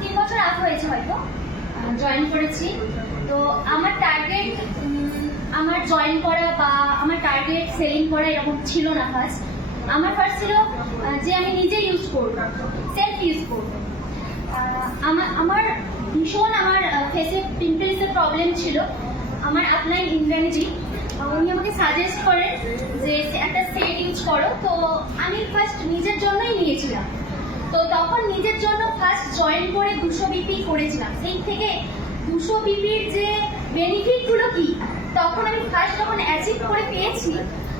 3 বছর আগে হয়েছে হয়তো জয়েন করেছি। তো আমার টার্গেট আমার জয়েন করা বা আমার টার্গেট সেলিং করা এরকম ছিল না। আমার ফার্স্ট ছিল যে আমি নিজে ইউজ করব, সেলফ ইউজ করব। আমার ভীষণ আমার ফেসে পিম্পলসের প্রবলেম ছিল। আমার আপলাইন ইন্দ্রাণীজি উনি আমাকে সাজেস্ট করেন যে একটা সেট ইউজ করো। তো আমি ফার্স্ট নিজের জন্যই নিয়েছিলাম। তো তখন নিজের জন্য ফার্স্ট জয়েন করে 200 বিপি করেছিলাম। সেই থেকে 200 বিপির যে বেনিফিটগুলো কি তখন আমি ফার্স্ট যখন অ্যাচিভ করে পেয়েছি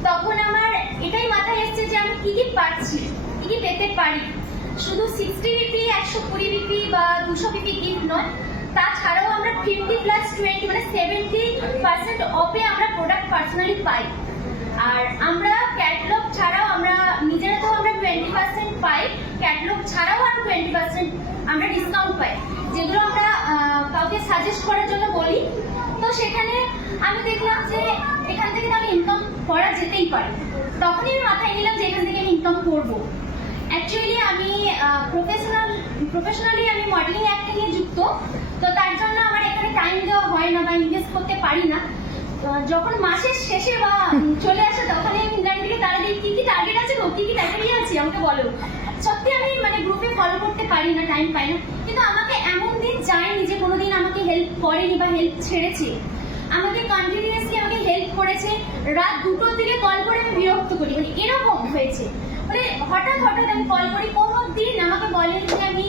তখন আমার এটাই মাথায় এসছে যে আমি কি কি পাচ্ছি, কি কি পেতে পারি। শুধু 60 বিপি 120 বিপি বা 200 বিপি গিফট নয়, তাছাড়াও আমরা 50+20 মানে 70% অফে আমরা প্রোডাক্ট পার্সোনালি পাই। আর আমরা ক্যাটালগ ছাড়াও আমরা নিজেরা তো আমরা 20% পাই, ক্যাটালগ ছাড়াও আরো 20% আমরা ডিসকাউন্ট পাই, যেগুলো আমরা কাউকে সাজেস্ট করার জন্য বলি। তো সেখানে আমি দেখলাম যে এখান থেকে আমি ইনকাম করা যেতেই পারে। তখনই আমি মাথায় নিলাম যে এখান থেকে আমি ইনকাম করবো। অ্যাকচুয়ালি আমি প্রফেশনালি আমি মডেলিং অ্যাক্টিং এ যুক্ত। তো তার জন্য আমার এখানে টাইম দেওয়া হয় না বা ইনভেস্ট করতে পারি না। যখন মাসের শেষে বা চলে আসে তখনই আমি ইন্দ্রাণীকে তারা দিই কি কি টার্গেট আছে গো, কি কি টার্গেট আছে আমাকে বলো। সত্যি আমি মানে গ্রুপে ফলো করতে পারি না, টাইম পাই না। কিন্তু আমাকে এমন দিন যায়নি যে কোনোদিন আমাকে হেল্প করেনি বা হেল্প ছেড়েছে। আমাকে কন্টিনিউয়াসলি আমাকে হেল্প করেছে। রাত 2টোর দিকে কল করে আমি বিরক্ত করি, মানে এরকম হয়েছে। মানে হঠাৎ আমি কল করি, কোনো দিন আমাকে বলেন যে আমি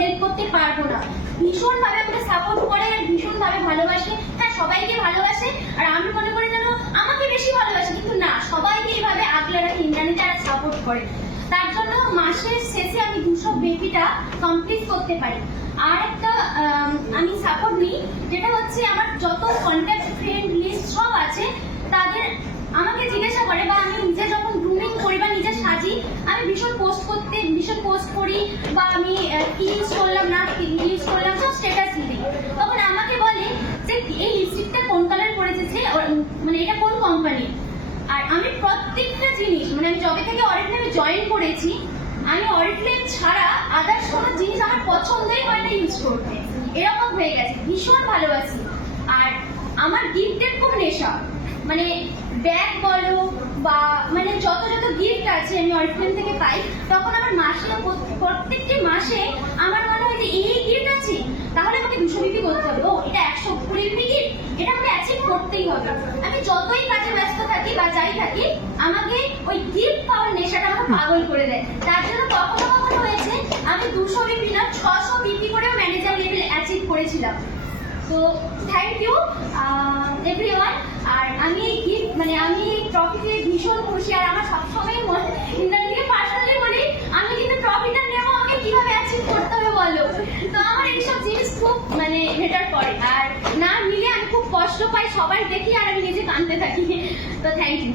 হেল্প করতে পারবো না। ভীষণভাবে আমাকে সাপোর্ট করে, ভীষণভাবে ভালোবাসে। হ্যাঁ, সবাইকে ভালোবাসে, আর আমি মনে করি যেন আমাকে বেশি ভালোবাসে, কিন্তু না, সবাইকে এইভাবে আগলে রাখে ইন্দ্রাণী, তারা সাপোর্ট করে। তার জন্য মাসের শেষে আমি 200 বেপিটা কমপ্লিট করতে পারি। আর একটা আমি সাপোর্ট নিই, যেটা হচ্ছে আমার যত কন্ট্যাক্ট ফ্রেন্ড লিস্ট সব আছে তাদের আমাকে জিজ্ঞাসা করে, বা আমি নিজে যখন গ্রুমিং করি বা নিজে সাজি, আমি ভীষণ পোস্ট করি, বা আমি কি ইউজ করলাম না কি ইউজ করলাম সব স্ট্যাটাস দিই। তখন আমাকে বলে যে এই লিপস্টিকটা কোন কালার করেছে, মানে এটা কোন কোম্পানি। আর আমি প্রত্যেকটা জিনিস মানে আমি যবে থেকে অরিফ্লেমে জয়েন করেছি, আমি অরিফ্লেম ছাড়া আদার্স কোনো জিনিস আমার পছন্দই হয় না ইউজ করতে। এরকম হয়ে গেছে, ভীষণ ভালোবাসি। আর আমার গিফটের খুব নেশা, মানে ব্যাগ বলো বা মানে যত গিফট আছে আমি অরিফ্লেম থেকে পাই, তখন আমার প্রত্যেকটি মাসে আমার মনে হয় যে এই গিফট আছে, তাহলে আমাকে 200 বিপি করতে হবে। ও এটা 120 বিপি গিফট, এটা আমাকে অ্যাচিভ করতেই হবে। আমি যতই কাজে ব্যস্ত থাকি বা যাই থাকি, আমাকে ওই গিফট পাওয়ার নেশাটা আমাকে পাগল করে দেয়। তার জন্য কখনো হয়েছে আমি 200 বিপি না 600 বিপি করেও ম্যানেজার লেভেল অ্যাচিভ করেছিলাম। তো থ্যাংক ইউ এভরিওয়ান। আর আমি এই গিফট মানে আমি এই ট্রফিতে ভীষণ খুশি। আর আমার সবসময় ইন্দ্রাণীকে পার্সোনালি বলি, আমি কিন্তু ট্রফিটা নেবো, আমাকে কিভাবে অ্যাচিভ করতে হবে বলো। তো আমার এইসব জিনিস খুব মানে মেটার করে, আর না মিলে আমি খুব কষ্ট পাই, সবাই দেখি আর আমি নিজে কাঁদতে থাকি। তো থ্যাংক ইউ।